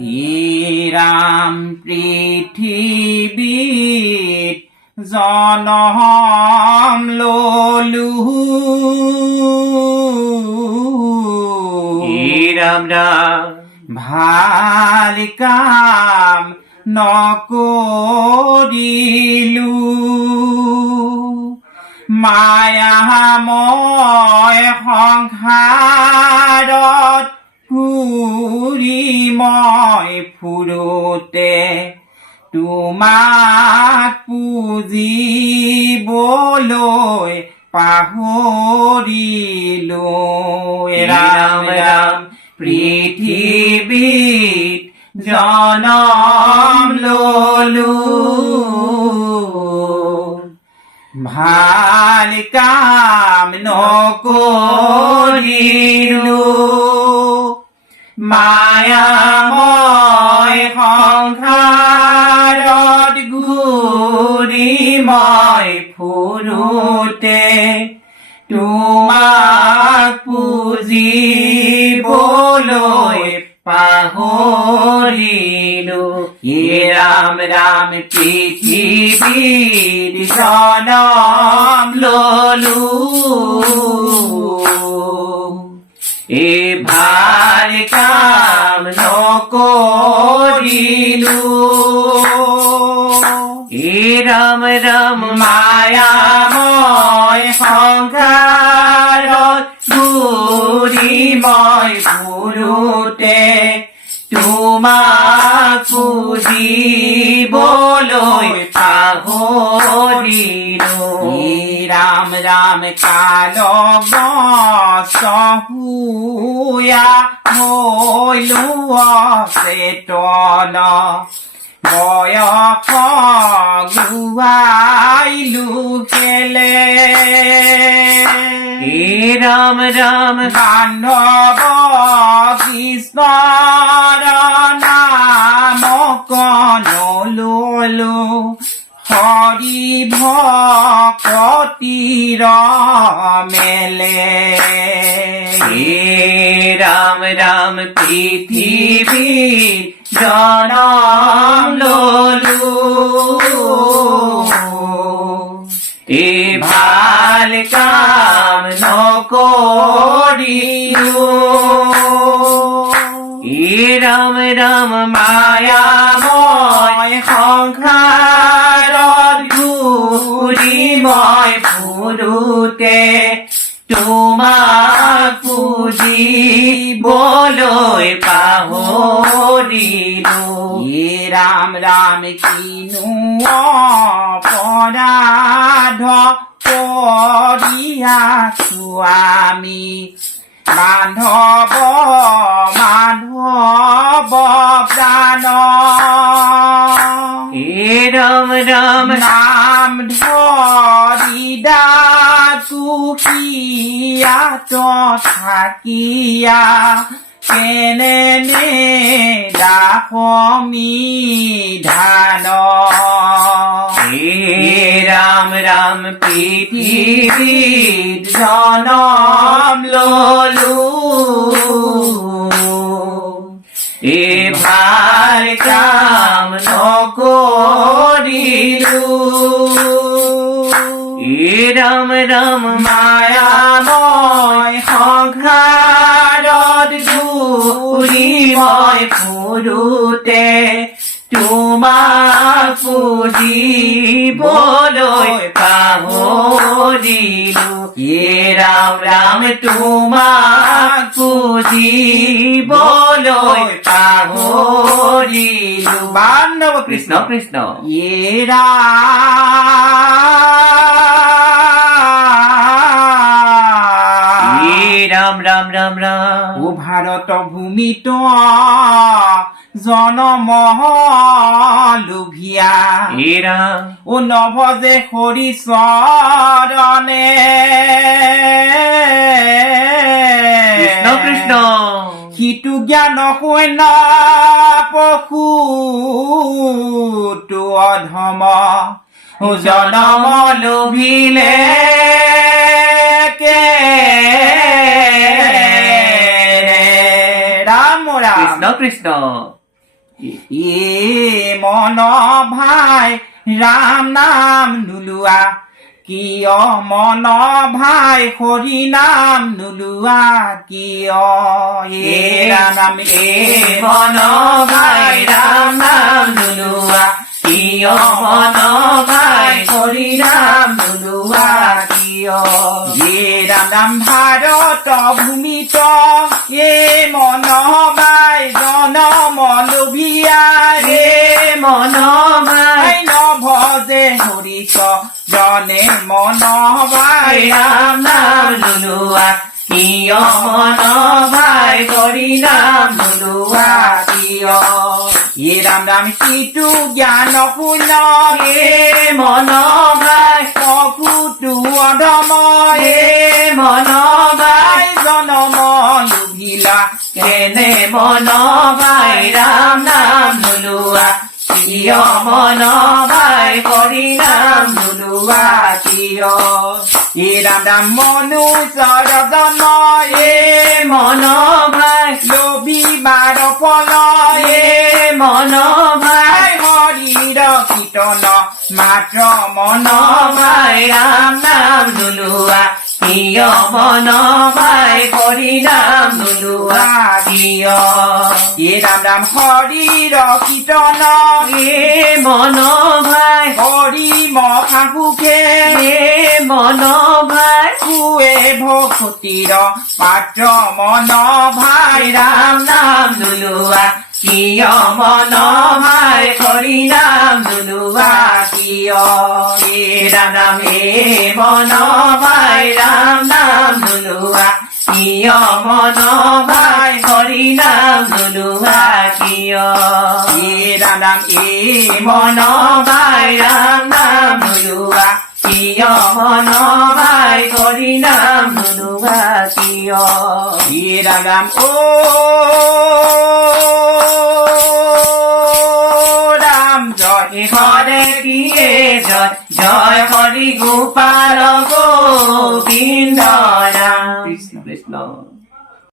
ইৰাম পৃথিৱীত জনম ললো ৰাম ৰাম ভাল কাম নকৰিলো মায়াময় সংসাৰত ঘূৰি মই ফুৰোতে তোমাক পুজিবলৈ পাহৰিলো ৰাম ৰাম পৃথিৱীত জনম ললো ভাল কাম নকৰিলো মায়াময় সংসাৰত ঘূৰি মই ফুৰোতে তোমাক পুজিবলৈ পাহৰিলো ৰাম ৰাম পৃথিৱীত জনম ললো ভাল কাম নকৰিলো ৰাম ৰাম মায়াময় সংসাৰত ঘূৰি মই ফুৰোতে তোমাক পুজিবলৈ পাহৰিলো ৰাম ৰাম কাল বসহুয়া হৈলো চেতন বয়স গুৱাইলো খেলে ৰাম ৰাম বান্ধৱ কৃষ্ণৰ নাম কনললো হৰি ভকতিৰ মেলে ৰাম ৰাম পৃথিৱীত জনম ললো ভাল কাম নকৰিলো ৰাম ৰাম মায়াময় সংসাৰত ঘূৰি মই ফুৰোতে তোমাক পুজিবলৈ পাহৰিলো ৰাম ৰাম কিনো অপৰাধ কৰিয়াছো আমি মাধৱ মাধৱ প্ৰাণ ৰাম ৰাম নাম ধৰি ডাকো হিয়াত থাকিয়া কেনে দাসমি ধান ৰাম ৰাম পৃথিৱীত জনম ললো ভাল কাম নকৰিলো ৰাম ৰাম মায়াময় সংসাৰত ঘূৰি মই ফুৰোতে তোমাক পুজিবলৈ পাহৰিলো ৰাম ৰাম তোমাক পুজিবলৈ পাহৰিলো বান্ধৱ কৃষ্ণ কৃষ্ণ ৰাম ৰাম ৰাম ৰাম ও ভাৰত ভূমিত জনম লোভিয়া ৰাম ও নভজে হৰি চৰণে কৃষ্ণ কৃষ্ণ সিটো জ্ঞান শূন্য পশু তো অধম জনম লোভিলে কে কৃষ্ণ কৃষ্ণ এ মন ভাই ৰাম নাম নুলোৱা কিয় মন ভাই হৰি নাম নুলোৱা কিয় এ ৰাম নাম এ মন ভাই ৰাম নাম নুলোৱা কিয় মন ভাই হৰি নাম নুলোৱা কিয় এ ৰাম নাম ভাৰত ভূমিত এ মন ভাই জনম লোভিয়া এ মন ভাই নভজে হৰিছ জনে মন ভাই ৰাম নাম নুলোৱা কিয় মন ভাই হৰি নাম নুলোৱা কিয় এ ৰাম ৰাম সিটো জ্ঞান শূন্য এ মন ভাই কুটু অধম এ মন ভাই জনম লোভিলা কেনে মন ভাই ৰাম নাম নুলোৱা কিয় মন ভাই হৰি নাম নুলোৱা কিয় এ ৰাম ৰাম মনুষ্যৰ জন্ম এ মন ভাই লোভিবাৰ ফল এ মন ভাই হৰিৰ কীৰ্তন মাত্ৰ মন ভাই ৰাম নাম নুলোৱা কিয় মন ভাই হৰি নাম নুলোৱা কিয় এ ৰাম ৰাম হৰিৰ কীৰ্তন এ মন ভাই হৰি মহা সুখে এ মন ভাই কুৱে ভকতিৰ পাত্ৰ মন ভাই ৰাম নাম নুলোৱা কিয় মন ভাই হৰি নাম নুলোৱা কিয় এ ৰাম ৰাম এ মন ভাই ৰাম নাম নুলোৱা কিয় মন ভাই হৰি নাম নুলোৱা কিয় এ ৰাম ৰাম এ মন ভাই ৰাম নাম নুলোৱা কিয় মন ভাই হৰি নাম নুলোৱা কিয় এ ৰাম ৰাম ও ৰাম জয় হৰে কিয়ে জয় জয় হৰি গোপাল গোবিন্দ ৰাম কৃষ্ণ কৃষ্ণ